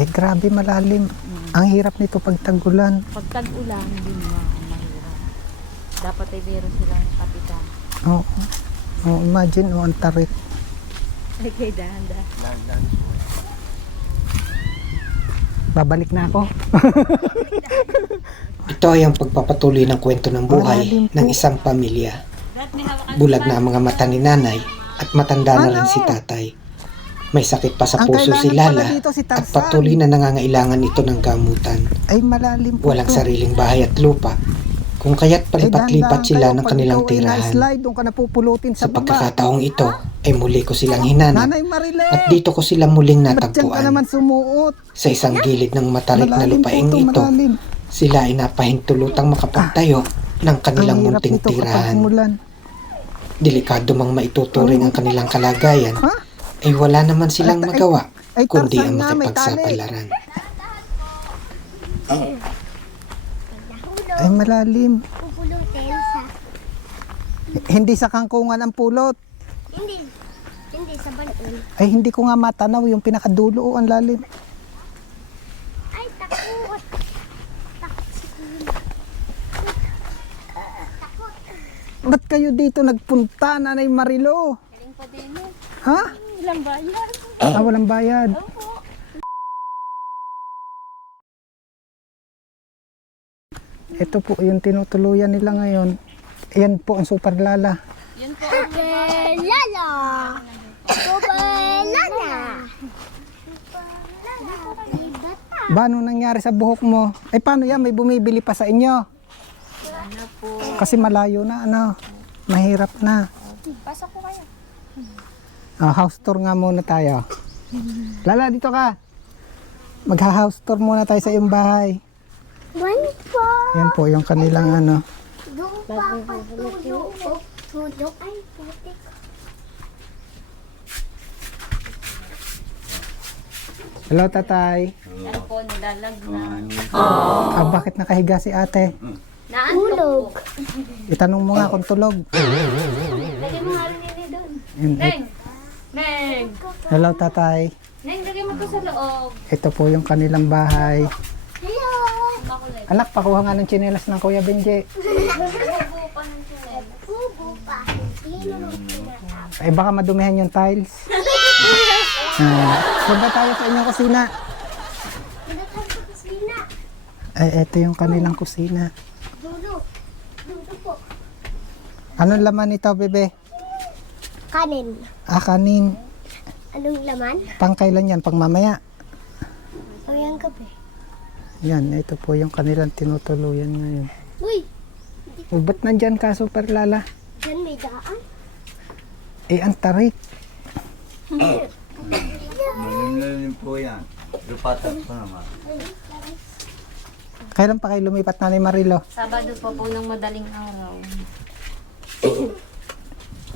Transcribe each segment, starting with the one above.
Eh, grabe malalim. Ang hirap nito pag tag-ulan. Pag tag-ulan, hindi mo mahirap. Dapat ay meron silang kapitan. Oo. Oh, imagine, ang tarik. Ay, kay dahan-dahan. Babalik na ako. Ito ay ang pagpapatuloy ng kwento ng buhay ng isang pamilya. Bulag na ang mga mata ni nanay at matanda na rin si tatay. May sakit pa sa Ang puso si kailangan Lala pala dito si at Tarzan. patuloy na nangangailangan ito ng gamutan. Ay, malalim po Walang to. sariling bahay at lupa, kung kaya't palipat-lipat sila ng kanilang tirahan. Doon ka napupulutin Sa sa baba. pagkakataong ito ay muli ko silang hinanap Nanay Marilo! at dito ko sila muling Ba't dyan ka naman natagpuan. sumuot? Sa isang gilid ng matarik na Malalim po lupaing to, ito, malalim. sila ay napahintulutang makapagtayo ng kanilang Ang hirap munting nito kapag tirahan. umulan. Delikado mang maituturing ang kanilang kalagayan, Ha? ay wala naman silang magawa ay, kundi Tarzan ang nga, may makipagsapalaran. Ay, malalim. Pupulong Elsa. Hindi sa kangkungan ang pulot. Hindi. Hindi, sa banon. Ay, hindi ko nga matanaw yung pinakadulo. Oh, ang lalim. Ay, takot. Takot si Kuya. Takot. Ba't kayo dito nagpunta, Nanay Marilo? Galing pa din mo. Ha? Ilang bayan? Ah, walang bayad. Ito po yung tinutuluyan nila ngayon. Ayan po ang Super Lala. Yun po. Lala. Lala. Paano nangyari sa buhok mo? Ay, paano yan? May bumibili pa sa inyo? Ano po? Kasi malayo na, ano? Mahirap na. Pasok po kayo. House tour nga muna tayo. Lala, dito ka. Magha-house tour muna tayo sa iyong bahay. One po. Yan po yung kanilang ano. Doon pa patulog. Tulog ay putik. Hello, tatay. Ano po, nilalag na. Bakit nakahiga si ate? Naantok po. Itanong mo nga kung tulog. Lagay mo nga rin nini doon. Yun, Neng! Neng! hello, tatay. Neng, lagay mo to sa loob. Ito po yung kanilang bahay. Hello. Makulit. Anak, pakuha nga ng tsinelas ng Kuya Benji. Bubo pa ng chinelas. Bubo pa. Sino nung pinatap? Ay, baka madumihan yung tiles. Punta tayo sa inyong kusina. Pinatap sa kusina. Ay, ito yung kanilang kusina. Dudo. Dudo po. Anong laman nito, bebe? Kanin. Kanin. Anong laman? Pang kailan yan? Pang mamaya. Ayan gabi. Yan, ito po yung kanilang tinutuluyan ngayon. Uy! Ba't nandyan ka, Super Lala? Diyan may daan. Eh, ang tarik. Malalim po yan. Lupatas po naman. Kailan pa kayo lumipat, Nanay Marilo? Sabado pa po ng madaling araw.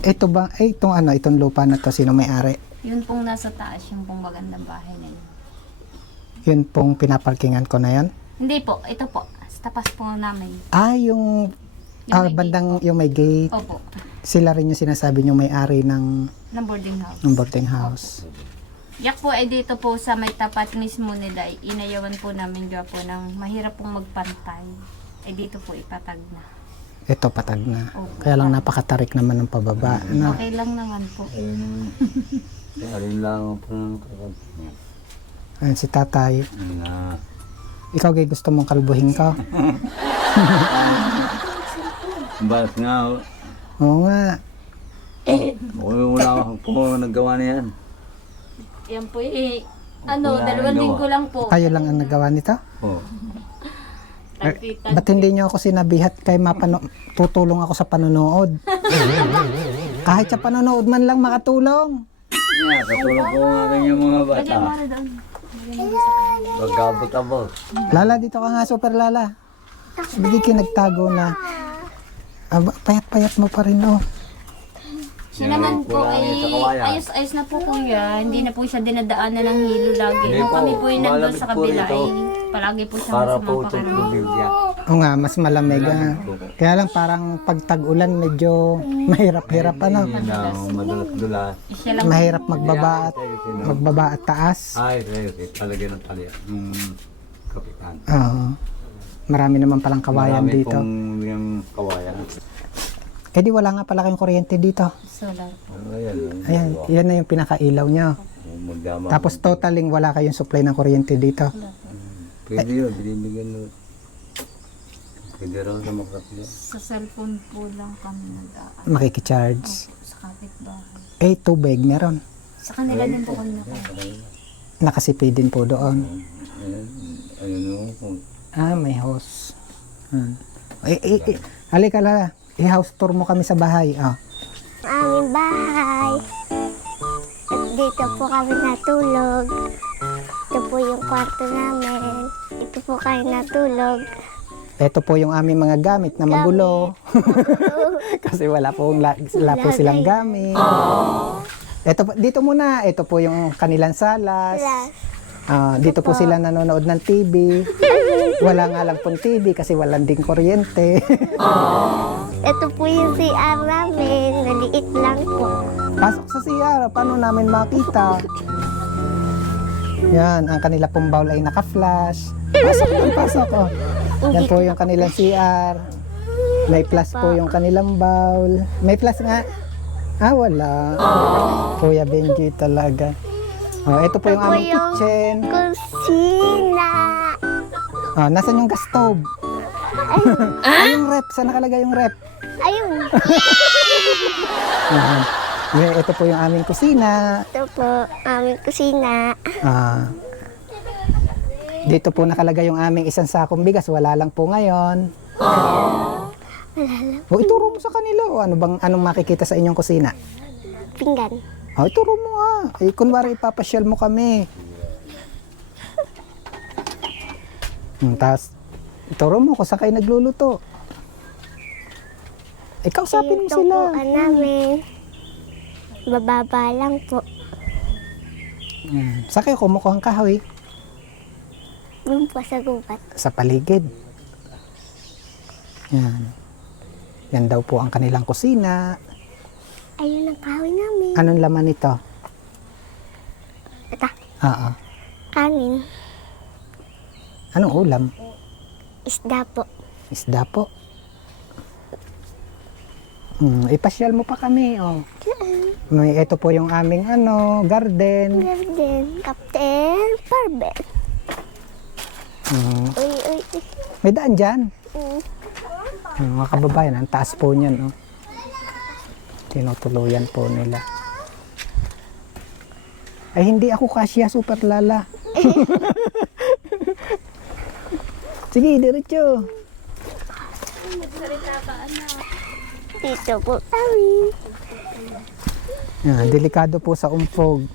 Ito ba, itong ano, itong lupa na to, sino may-ari? Yun pong nasa taas, yung pong magandang bahay na yun. Yun pong pinaparkingan ko na yan? Hindi po, ito po. Sa tapas po namin. Yung Yung may bandang, yung may gate. Opo. Sila rin yung sinasabi yung may-ari ng Ng boarding house. boarding house. Yak po ay dito po sa may tapat mismo nila, inayawan po namin dyan po ng mahirap pong magpantay. Ay dito po ipatag na. Ito patag na. Opo. Kaya lang napakatarik naman ng pababa. Ano? Okay lang naman po. Alin lang po ng kakad. Ayan si tatay. Na, Ikaw gay gusto mong kalbuhin ka? balas nga. Oo nga. Wala po nagawa na yan. Yan po ano, Wala 2 nang linggo lang po. Kayo lang ang nagawa nito? Oh. Ba't hindi nyo ako sinabihat kay tutulong ako sa panonood? Kahit sa panonood man lang makatulong. Yeah, katulog po nga kanyang mga bata. Lagyan mo rin doon. Magkabot-abot. Lala, dito ka nga, Super Lala. Hindi kayo nagtago na. Payat-payat mo pa rin, oh. Siya naman po Kulang ay sa kawayan. ayos-ayos na po kuya. Hindi na po siya dinadaanan ng hilo lagi. Hindi Nung po, kami po yung nandun malamig sa po kabila rito. ay palagi po siya Para masama po pakiramdam. tubig yan. O nga, mas malamig. Kaya lang parang pag tag-ulan medyo mahirap-hirap ano. Yun na, madalas-dulas. Siya lang Mahirap magbaba at taas. Ay, talaga ng talya. Kapitan. Oo. Marami naman palang kawayan Marami dito. pong yung kawayan. Eh di wala nga pala kayong kuryente dito. solar po. Ayan. Ayan, yan na yung pinakailaw nyo. Magdama. Tapos totaling wala kayong supply ng kuryente dito. Pwede yun, binibigyan mo. Pwede raw na makapila. Sa cellphone po lang kami nag-aan. Makikicharge. Sa kapitbahay. Eh, tubig meron. Sa kanila din po kami nakain. Nakasipi din po doon. Ano kung May hose. Halika Lala. I-house tour mo kami sa bahay. Aming bahay. At dito po kami natulog. Ito po yung kwarto namin. Ito po kayo natulog. Ito po yung aming mga gamit na magulo. Kasi wala po silang gamit. Dito muna. Ito po yung kanilang salas. Dito po sila nanonood ng TV. Wala nga lang pong TV kasi walang ding kuryente. Ito po yung CR namin. Maliit lang po. Pasok sa CR, paano namin makita? Yan, ang kanila pong bowl ay naka-flash. Pasok. Yan po yung kanilang CR. May plus po yung kanilang bowl. May plus nga. Wala. Kuya Benji talaga. Ito po yung aming kitchen. Kusina. Nasaan yung gas stove? Yung rep. Saan nakalagay yung rep? Ayun. Ito po yung aming kusina. Ito po aming kusina. Dito po nakalagay yung aming isang sakong bigas. Wala lang po ngayon. Ituro mo sa kanila. Anong makikita sa inyong kusina? Pinggan. Ituro mo nga. Kunwari ipapasyal mo kami. Tapos, ituro mo kung saan kayo nagluluto. Kausapin mo Ito sila. po namin. Bababa lang po. Saan kayo kumukuha ang kahoy? Doon po sa gubat. Sa paligid. Yan daw po ang kanilang kusina. Ayun ang kahoy namin. Anong laman nito? Ito. Kanin. Anong ulam? Isda po. Isda po. Ipasyal mo pa kami. Ito po yung aming garden. Garden. Captain Barbell. Uy. May daan dyan. Mga kababayan, ang taas po niyan. Tinutuluyan po nila. Ay, hindi ako kasya, super lala. Sige, diretso. Dito po kami. Delikado po sa umpog.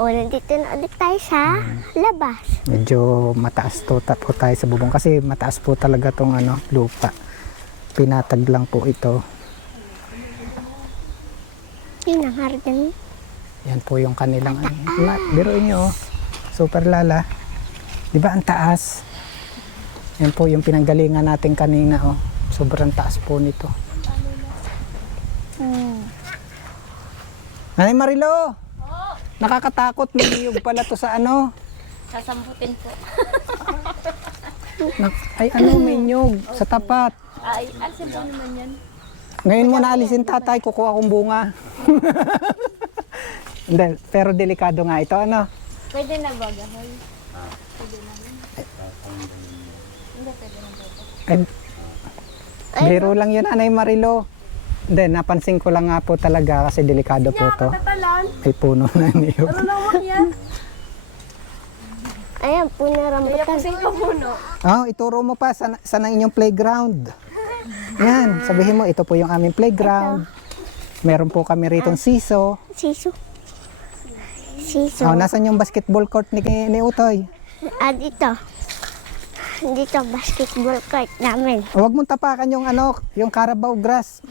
Nandito na ulit tayo sa labas. Medyo mataas po tayo sa bubong kasi mataas po talaga tong lupa. Pinatag lang po ito. Yun ang garden. Yan po yung kanilang biruin nyo. Super lala. Di ba ang taas? Yan po yung pinanggalingan natin kanina. Sobrang taas po nito. Nanay Marilo! Nakakatakot. May niyog pala to sa Sasambutin po. May niyog sa tapat. Alisin po naman yan. Ngayon mo naalisin tatay, kukuha akong bunga. Hindi, pero delikado nga ito, Pwede na ba, gahoy? Biro lang yun, Anay Marilo. Hindi, napansin ko lang nga po talaga kasi delikado po to. May puno na niyog. Ayan, puno rambutan. Ituro mo pa sa inyong playground. Yan, sabihin mo, ito po yung aming playground. Meron po kami rito siso. Siso. Nasaan yung basketball court ni Utoy? Dito. Dito, basketball court namin. Huwag mong tapakan yung yung Carabao grass.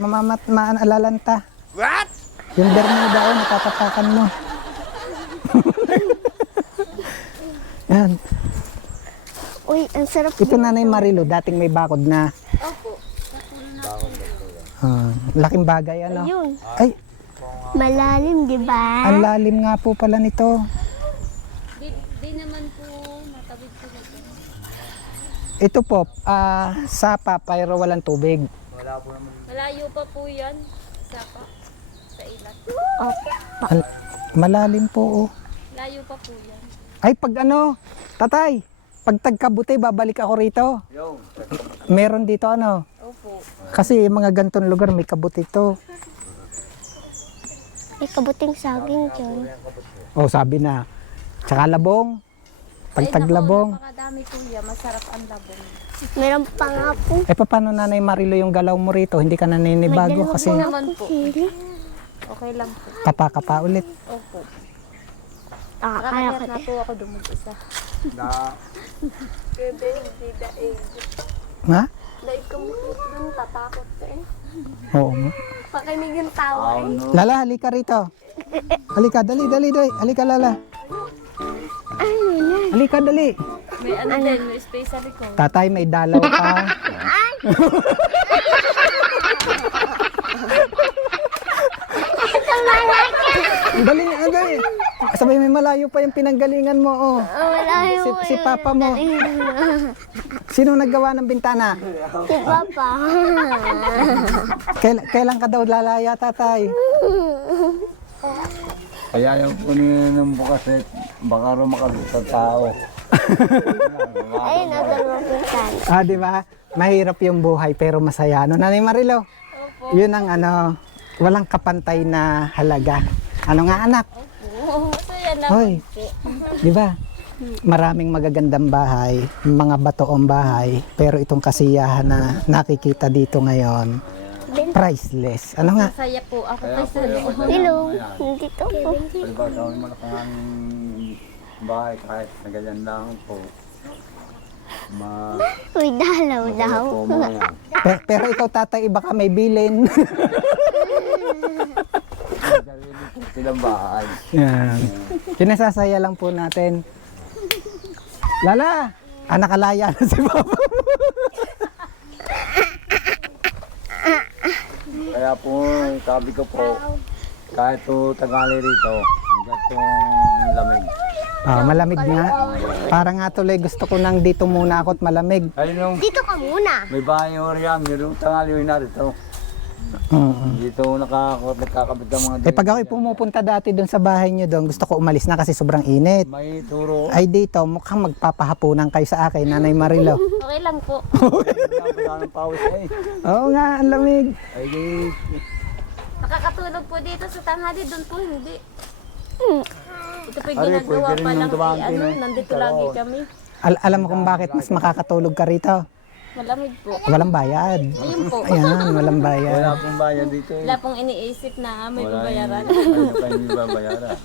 Maalalanta. What? Yung Bermuda, natatapakan mo. Yan. Uy, ang sarap. Ito Nanay Marilo, dating may bakod na. Opo. Laking bagay ano. Ayun. Ay, Malalim, di ba? ang lalim nga po pala nito. Di naman po matawid po dito. Ito po, sapa pero walang tubig. Malayo pa po yan. Sapa. Sa ilat. Malalim po oh. Layo pa po yan. Ay, pag ano, tatay, pag tagkabuti, babalik ako rito. Meron dito ano. Opo. Kasi yung mga gantong lugar may kabuti to. May kabuting saging dyan. Oh, sabi na. Tsaka labong. Pag taglabong. Napakadami po yan. Masarap ang labong. Meron pa nga po. Eh, paano Nanay Marilo yung galaw mo rito? Hindi ka naninibago kasi Naman po. Sili. Okay lang po. kapa-kapa ulit. Opo. Kaya Nakakayat ka na po ako dumag-isa. Ha? Dahil kumukit dun, tatakot ka eh. Oo nga. Pakinig yung tawa eh. Lala, halika rito. Halika, dali. Halika, Lala. Halika, dali. May ano din, may space sa likod. Tatay, may dalaw pa. Dali, dali. Sabay may malayo pa yung pinanggalingan mo, oh. Malayo. Si Papa mo. Sino naggawa ng bintana? Si Papa. Kailan ka daw lalaya, tatay? Kaya yung kunin ng bukas eh, baka rin makabit sa tao. Ayun, nagdalawang pinsan. Di ba? Mahirap yung buhay pero masaya. Ano, Nanay Marilo? Yun ang ano, walang kapantay na halaga. Ano nga anak? Oo, masaya na. Hoy, di ba? Maraming magagandang bahay, mga batoong bahay, pero itong kasiyahan na nakikita dito ngayon, priceless. Ano nga? Masaya po ako kasi loob. Hello. Nandito po. Diba, sa amin malakangang bahay kahit na ganyan lang po. Uy, dalaw daw. Po mo yan. Pero ikaw tatay, baka may bilin. Sarili po silang bahay. Yan. Kinasasaya lang po natin. Lala, nakalaya na si Papa. Kaya po, sabi ko po, kahit po tagali rito, ganitong lamig. Malamig nga. Para nga tuloy gusto ko nang dito muna ako at malamig. Ayun yung Dito ka muna. may bahay yung riyan, meron tangali yung narito. Dito nagkakabit ang mga Eh pag ako'y pumupunta dati doon sa bahay niyo doon, gusto ko umalis na kasi sobrang init. may turo. Ay dito, mukhang magpapahapunan kayo sa akin, Nanay Marilo. Okay lang po. Wala ng pawis eh. Oo nga, ang lamig. Ay di, Nakakatulog po dito sa tanghali, doon po hindi. Ito po yung Ari, ginagawa pwede rin pa yung lang dumaan kay ano, din eh. nandito lagi kami. Alam mo kung bakit mas makakatulog ka rito? Malamig po. Walang bayad. Ayun po. Ayan, walang wala bayad. pong bayan dito eh. Wala pong iniisip na may Wala babayaran. Ano pa hindi babayaran?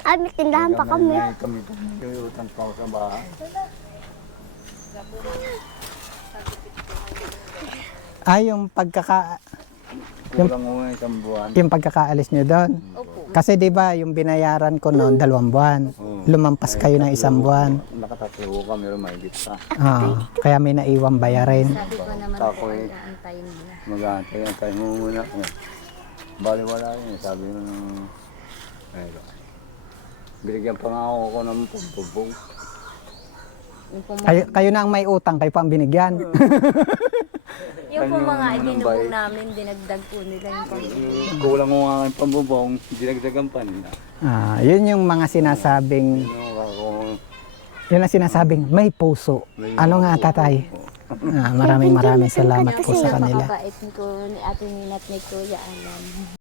Ay, may tindahan pa kami. Kami po yung utang pa ako sa bahay. Yung Kulang mo isang buwan. yung pagkakaalis niyo doon. Opo. Kasi 'di ba, yung binayaran ko noon 2 buwan. Lumampas kayo ng 1 buwan. Nakatatlo ka, meron mahigit pa. Kaya may naiwang bayarin. Sabi ko naman Ako po, eh. aantayin mo. Mag-aantay mo muna. Bali wala yun. Sabi mo ng... Binigyan pa nga ako ng pumpubong. Yung po, Kayo na ang may utang, kayo pa ang binigyan. yung po mga Ano, ibinubong bay? namin, dinagdag po nila yung pang Kulang mo nga ang pambubong, dinagdagan pa nila. Yun yung mga sinasabing, yun ang sinasabing may puso. Ano nga tatay? Maraming salamat po sa kanila. Napakabait ko ni Ate Ninat ni Kuya Alan.